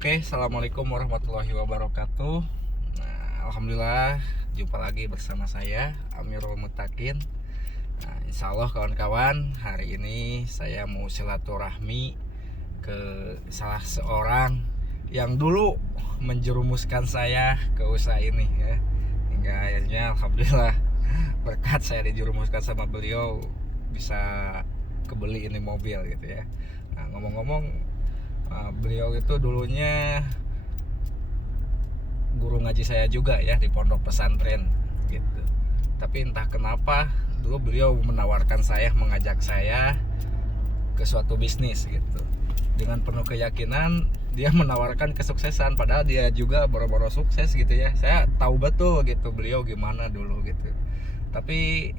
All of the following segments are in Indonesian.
Oke, assalamualaikum warahmatullahi wabarakatuh. Alhamdulillah jumpa lagi bersama saya Amirul Mutakin. Insya Allah kawan-kawan, hari ini saya mau silaturahmi ke salah seorang yang dulu menjerumuskan saya ke usaha ini ya. Hingga akhirnya alhamdulillah berkat saya dijerumuskan sama beliau bisa kebeli ini mobil gitu ya. Ngomong-ngomong, beliau itu dulunya guru ngaji saya juga ya di pondok pesantren gitu. Tapi entah kenapa dulu beliau menawarkan saya, mengajak saya ke suatu bisnis gitu. Dengan penuh keyakinan dia menawarkan kesuksesan, padahal dia juga boro-boro sukses gitu ya. Saya tahu betul gitu beliau gimana dulu gitu. Tapi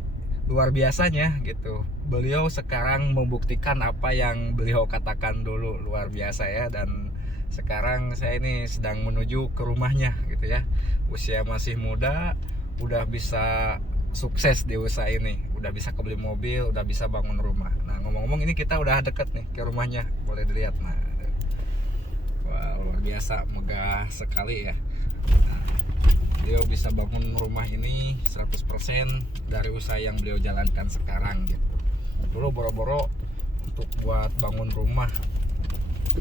luar biasanya gitu, beliau sekarang membuktikan apa yang beliau katakan dulu, luar biasa ya. Dan sekarang saya ini sedang menuju ke rumahnya gitu ya. Usia masih muda udah bisa sukses di usaha ini, udah bisa kebeli mobil, udah bisa bangun rumah. Nah, ngomong-ngomong ini kita udah deket nih ke rumahnya, boleh dilihat. Nah, wah, luar biasa, megah sekali ya. Nah, beliau bisa bangun rumah ini 100% dari usaha yang beliau jalankan sekarang gitu. Dulu boro-boro untuk buat bangun rumah,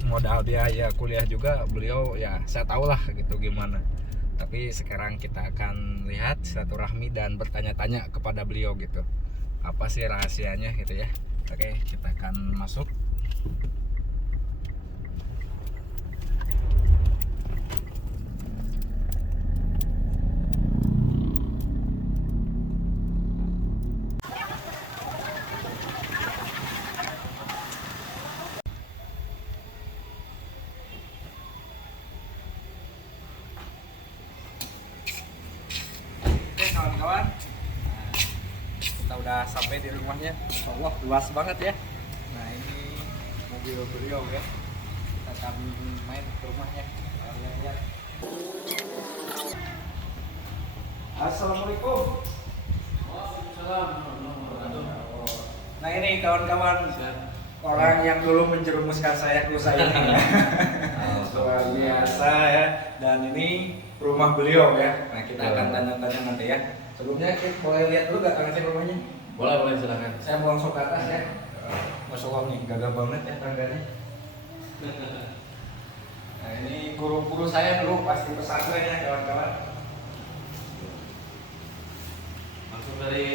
modal biaya kuliah juga beliau ya, saya tahu lah gitu gimana. Tapi sekarang kita akan lihat silaturahmi dan bertanya-tanya kepada beliau gitu, apa sih rahasianya gitu ya. Oke, kita akan masuk. Oke kawan-kawan, kita udah sampai di rumahnya. Masya Allah, luas banget ya. Nah, ini mobil beliau ya. Kita akan main ke rumahnya. Lihat-lihat. Assalamualaikum. Waalaikumsalam. Nah, ini kawan-kawan, orang yang dulu menjerumuskan saya ke usaha ini. Luar biasa ya. Dan ini rumah beliau ya. Nah, kita akan tanya-tanya nanti ya. Sebelumnya kita boleh lihat dulu gak Kang Aceh rumahnya? Boleh silakan. Saya mau langsung ke atas ya. Masya Allah nih, gagah banget ya tangganya. Nah, ini guru-guru saya dulu pasti pesantren ya kawan-kawan. Langsung dari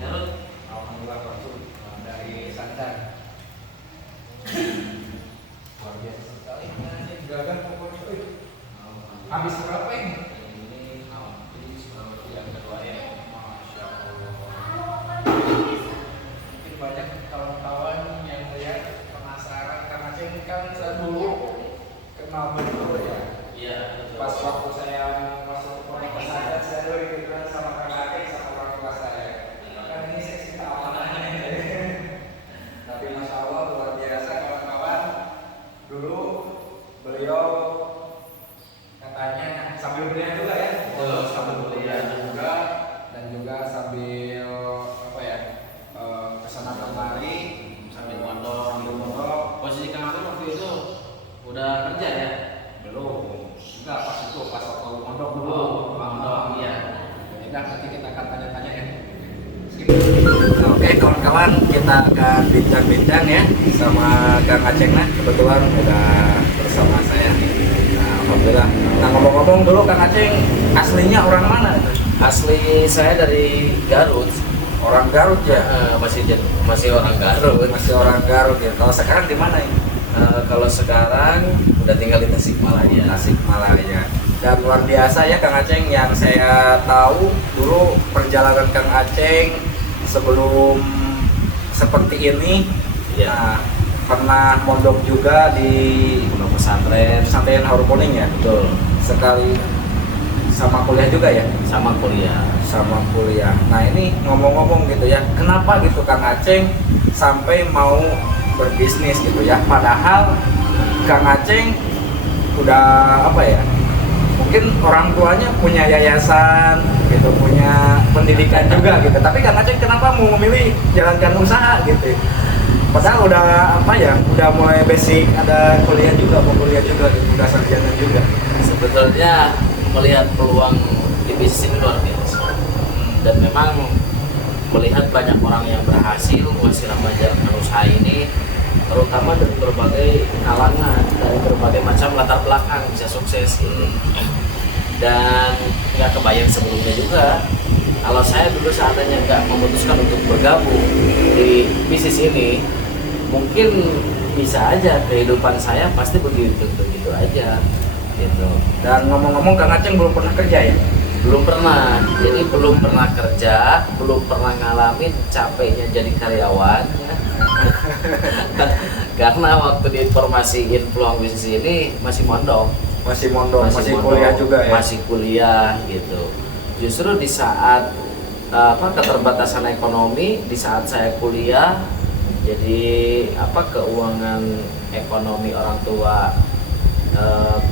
Garut. Alhamdulillah langsung dari Sancar. Luar biasa sekali. Nah, ini gagah pokoknya. Habis berapa ini? Ini habis yang kedua ya. Masya Allah. Mungkin banyak kawan-kawan yang lihat penasaran karena saya ini kan saya dulu kenal betul ya. Iya, betul. Pas waktu saya masuk ke pondok pesantren, saya dulu dikenal sama Kang Aceh sama orang tua saya. Kan ini seksi keamanannya. Tapi Masya Allah luar biasa kawan-kawan. Dulu beliau katanya sambil beliau juga ya. Betul, sambil kuliah. Juga dan juga sambil apa ya, kesana kemari Sambil mondok. Posisi Kang Arif waktu itu udah kerja ya? belum. Enggak, pas itu pas waktu mondok dulu. Mondok, iya. Enggak, nanti kita akan tanya-tanya ya. Oke kawan-kawan, kita akan bincang-bincang ya sama Kang Aceh. Nah, kebetulan udah bersama saya. Nah, alhamdulillah. Nah, ngomong-ngomong dulu Kang Aceh aslinya orang mana? Asli saya dari Garut. Orang Garut ya? Masih orang Garut. Masih orang Garut ya. Kalau sekarang di mana ini? Kalau sekarang udah tinggal di Tasikmalaya. Tasikmalaya. Dan luar biasa ya Kang Aceh, yang saya tahu dulu perjalanan Kang Aceh sebelum seperti ini. Iya. Nah, pernah mondok juga di Pondok pesantren. pesantren Harukuning ya. Betul. Sekali sama kuliah juga ya. Sama kuliah. Sama kuliah. Nah, ini ngomong-ngomong gitu ya, kenapa gitu Kang Aceh sampai mau berbisnis gitu ya? Padahal Kang Aceh udah apa ya? Mungkin orang tuanya punya yayasan gitu, punya pendidikan juga gitu. Tapi Kang Aceh kenapa mau memilih jalankan usaha gitu? Padahal udah apa ya, udah mulai basic, ada kuliah juga, mau kuliah juga, gitu, udah sarjana juga. Sebetulnya melihat peluang di bisnis ini luar biasa. Dan memang melihat banyak orang yang berhasil masih menjalankan usaha ini, terutama dari berbagai kalangan, dari berbagai macam latar belakang bisa sukses gitu. Dan nggak kebayang sebelumnya juga, kalau saya dulu seandainya nggak memutuskan untuk bergabung di bisnis ini, mungkin bisa aja kehidupan saya pasti begitu aja gitu. Dan ngomong-ngomong, Kang Aceng belum pernah kerja ya? Belum pernah, jadi belum pernah kerja, belum pernah ngalamin capeknya jadi karyawan ya. Karena waktu diinformasiin peluang bisnis ini masih mondok, Masih mondok, masih mondok, kuliah juga ya? masih kuliah gitu. Justru di saat keterbatasan ekonomi, di saat saya kuliah, jadi keuangan ekonomi orang tua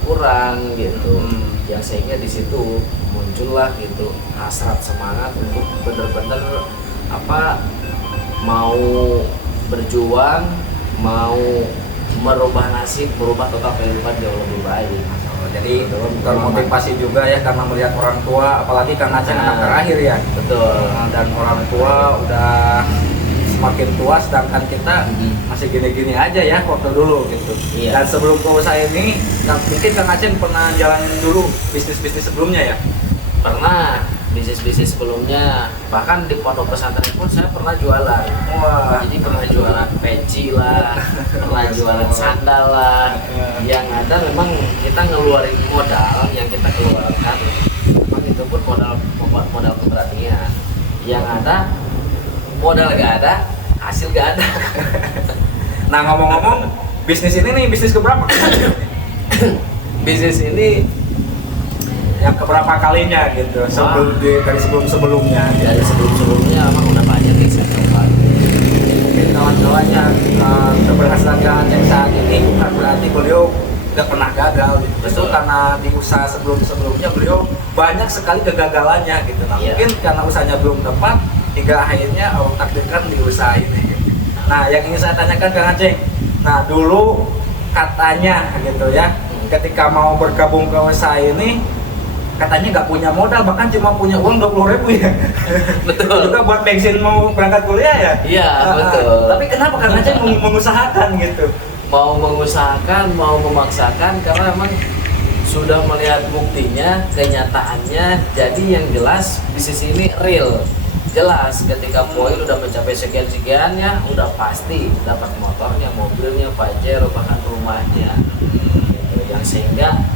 kurang gitu, yang sehingga di situ muncullah gitu hasrat semangat untuk bener-bener mau berjuang, mau merubah nasib, merubah total kehidupan jauh lebih baik. Jadi termotivasi juga ya karena melihat orang tua, apalagi Kang Aceng anak terakhir ya. Betul. Dan orang tua udah semakin tua, sedangkan kita masih gini-gini aja ya waktu dulu gitu. Iya. Dan sebelum ke usaha ini, mungkin Kang Aceng pernah jalan dulu bisnis-bisnis sebelumnya ya? Pernah bisnis sebelumnya, bahkan di pondok pesantren pun saya pernah jualan. Wah. Jadi pernah jualan peci lah, pernah jualan sandal lah. Yang ada memang kita ngeluarin modal, yang kita keluarkan memang itu pun modal keberanian. Yang ada modal gak ada, hasil gak ada. Nah ngomong-ngomong, bisnis ini nih bisnis keberapa? Bisnis ini Yang keberapa kalinya gitu, dari sebelum-sebelumnya gitu. dari sebelumnya emang udah banyak nih saya coba. Mungkin kawan-kawan yang keberhasilan Kang Aceng saat ini bukan berarti beliau nggak pernah gagal gitu. Justru Betul. karena di usaha sebelum-sebelumnya beliau banyak sekali kegagalannya gitu. Nah, Iya. mungkin karena usahanya belum tepat hingga akhirnya Allah takdirkan di usaha ini gitu. Nah, yang ingin saya tanyakan Kang Aceng, nah dulu katanya gitu ya, ketika mau bergabung ke usaha ini katanya nggak punya modal, bahkan cuma punya uang 20.000 ya. Betul. Juga buat bensin mau berangkat kuliah ya. Iya, Ah, betul. Tapi kenapa Kang Aceng mengusahakan gitu? Mau mengusahakan, mau memaksakan, karena memang sudah melihat buktinya, kenyataannya. Jadi yang jelas bisnis ini real, jelas ketika poin udah mencapai sekian ya udah pasti dapat motornya, mobilnya, pajero, bahkan rumahnya gitu. Yang sehingga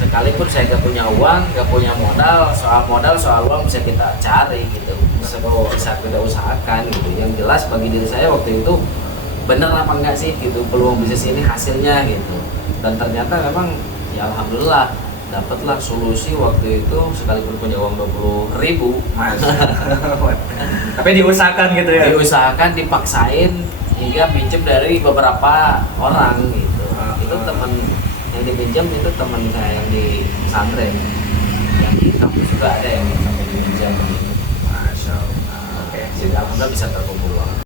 sekalipun saya gak punya uang, gak punya modal, soal uang bisa kita cari gitu, bisa kita usahakan gitu. Yang jelas bagi diri saya waktu itu bener apa enggak sih gitu peluang bisnis ini hasilnya gitu. Dan ternyata memang ya alhamdulillah dapatlah solusi waktu itu, sekalipun punya uang 20.000. Tapi diusahakan gitu ya. Diusahakan, dipaksain hingga pinjam dari beberapa orang gitu. Itu teman yang dipinjam, itu teman saya yang di pesantren, yang di kampus juga ada yang sampai dipinjam gitu. Masya Allah. Oke. Jadi alhamdulillah bisa terkumpul.